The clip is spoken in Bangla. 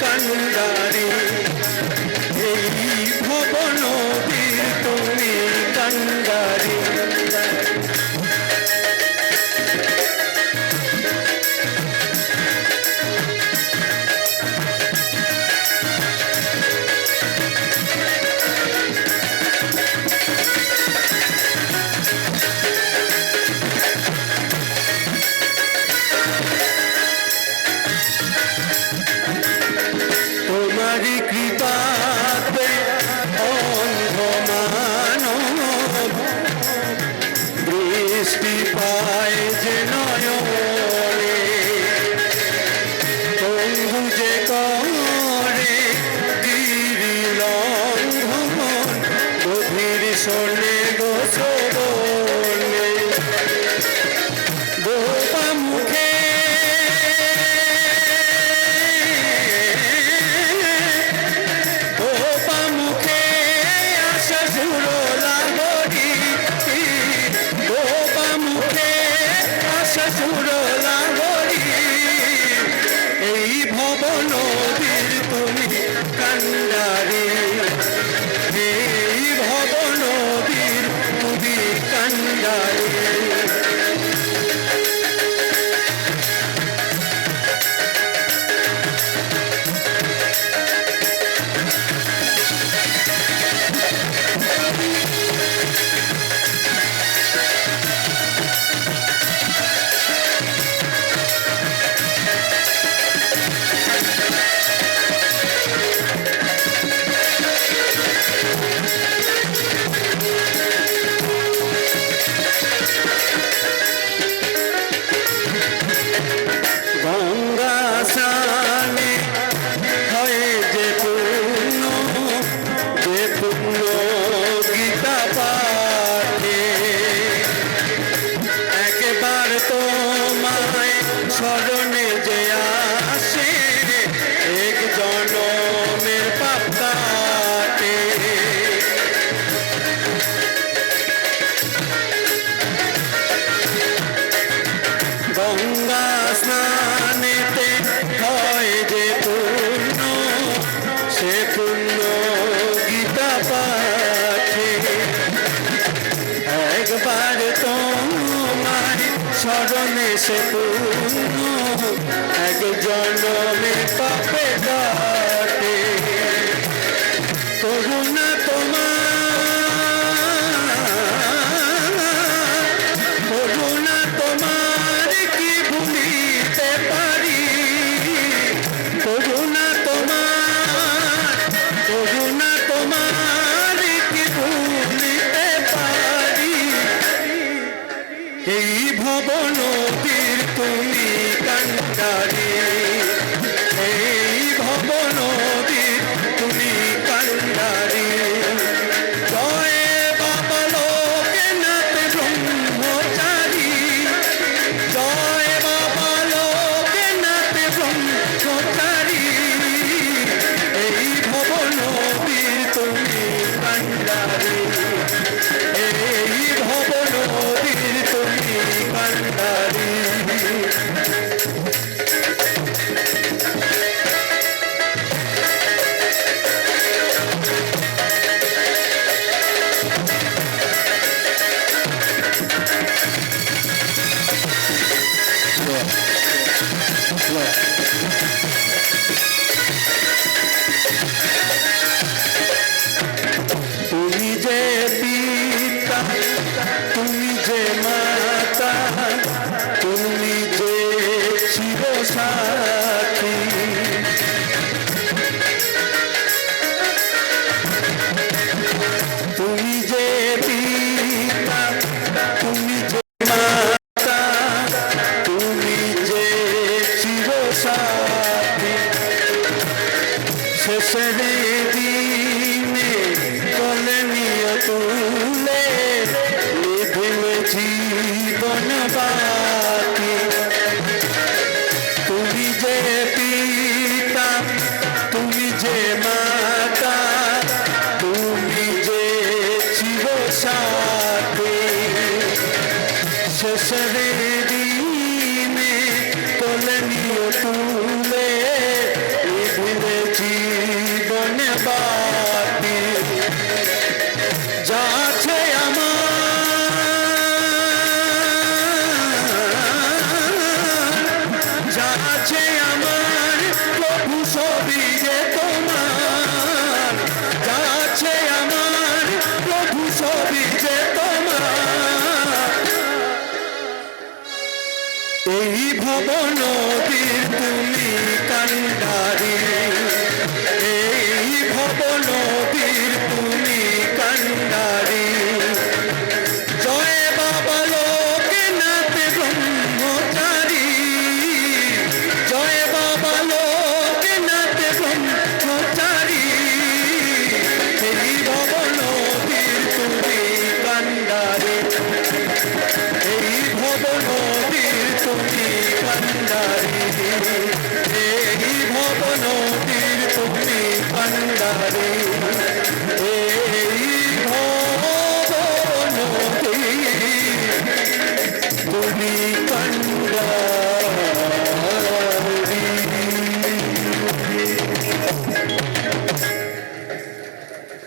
কান্ডারি, এই ভবনদীর তুমি কান্ডারি। তোমারি কৃপাতে অন্ধ মানব দৃষ্টি পায় যে নয়নে, তবু যে করে গিরি লঙ্ঘন গভীর শোনে গো শ্রবণে। বোপা মুখে এই ভবনদীর তুমি কান্ডারি, এই ভবনদীর তুমি কান্ডারি। গঙ্গা স্নানে হয় যে পূর্ণ, যে পূর্ণ গীতা পাঠে, একবার তোমায় স্মরণে যে আসে এক জনমের পাপ কাটে। গঙ্গা স্নানেতে হয় যে পূর্ণ, সে পূর্ণ গীতা পাঠে, একবার তোমায় স্মরণে সে পূর্ণ এক জন্মে পাপে কাটে। করুণা করুণা তোমার কি ভুলিতে পারি, করুণা তোমার কি ভুলিতে পারি। এই ভবনদীর তুমি কান্ডারি, এই ভবনদীর তুমি কান্ডারি। জয় বাবা লোকনাথ ব্রহ্মচারী, জয় বাবা লোকনাথ ব্রহ্মচারী, এই ভবনদীর তুমি কান্ডারি, এই ভবনদীর তুমি কান্ডারি। তুমি যে পিতা, তুমি যে মাতা, তুমি যে চিরসাথী, তুমি যে পিতা, তুমি যে মাতা, তুমি যে চিরসাথী, শেষের দিনে কোলে নিয়ে তুলে নিভিল জীবন বাতি। তুমি যে পিতা, তুমি যে মাতা, তুমি যে চিরসাথী, শেষের দিনে কোলে নিয়ে তুলে সবই যে তোমার, যা আছে আমার প্রভু সবই যে তোমার। এই ভব নদীর তুমি কান্ডারি, এই ভব নদীর তুমি কান্ডারি। জয় বাবা লোকনাথ ব্রহ্মচারী, জয় বাবা লোকনাথ ব্রহ্মচারী। এই ভব নদীর তুমি কান্ডারি, এই ভব নদীর তুমি কান্ডারি, এই ভব নদীর তুমি কান্ডারি।